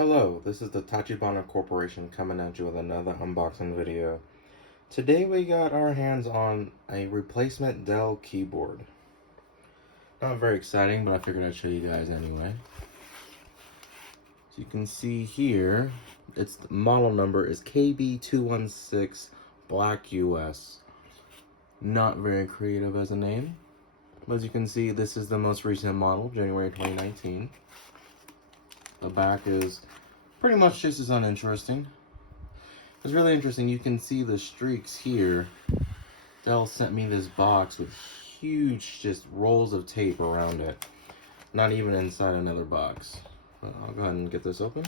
Hello, this is the Tachibana Corporation coming at you with another unboxing video. Today we got our hands on a replacement Dell keyboard. Not very exciting, but I figured I'd show you guys anyway. So you can see here, the model number is KB216 Black US. Not very creative as a name. But as you can see, this is the most recent model, January 2019. The back is pretty much just as uninteresting. It's really interesting. You can see the streaks here. Dell sent me this box with huge just rolls of tape around it. Not even inside another box. I'll go ahead and get this open.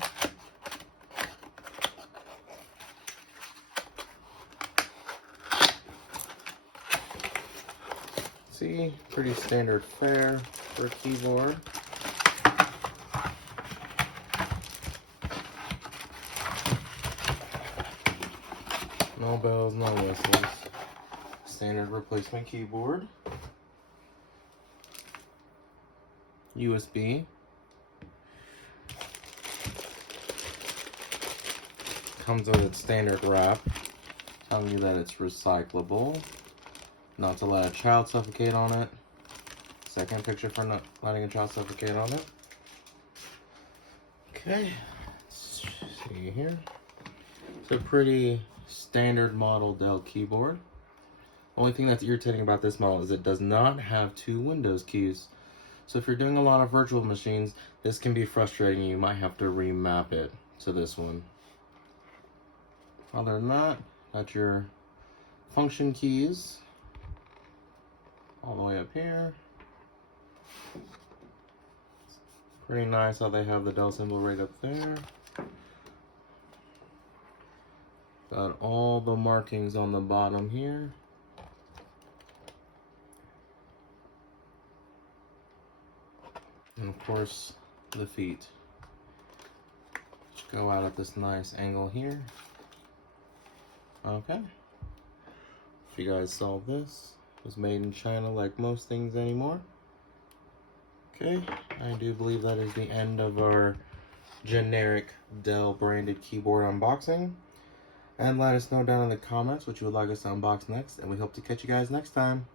See, pretty standard fare for a keyboard. No bells, no whistles. Standard replacement keyboard. USB. Comes with its standard wrap, telling you that it's recyclable. Not to let a child suffocate on it. Second picture for not letting a child suffocate on it. Okay, let's see here. It's a pretty standard model Dell keyboard. Only thing that's irritating about this model is it does not have two Windows keys. So if you're doing a lot of virtual machines, this can be frustrating. You might have to remap it to this one. Other than that, got your function keys all the way up here. Pretty nice how they have the Dell symbol right up there. Got all the markings on the bottom here. And of course, the feet, which go out at this nice angle here. Okay. If you guys saw this, it was made in China like most things anymore. Okay, I do believe that is the end of our generic Dell branded keyboard unboxing. And let us know down in the comments what you would like us to unbox next, and we hope to catch you guys next time.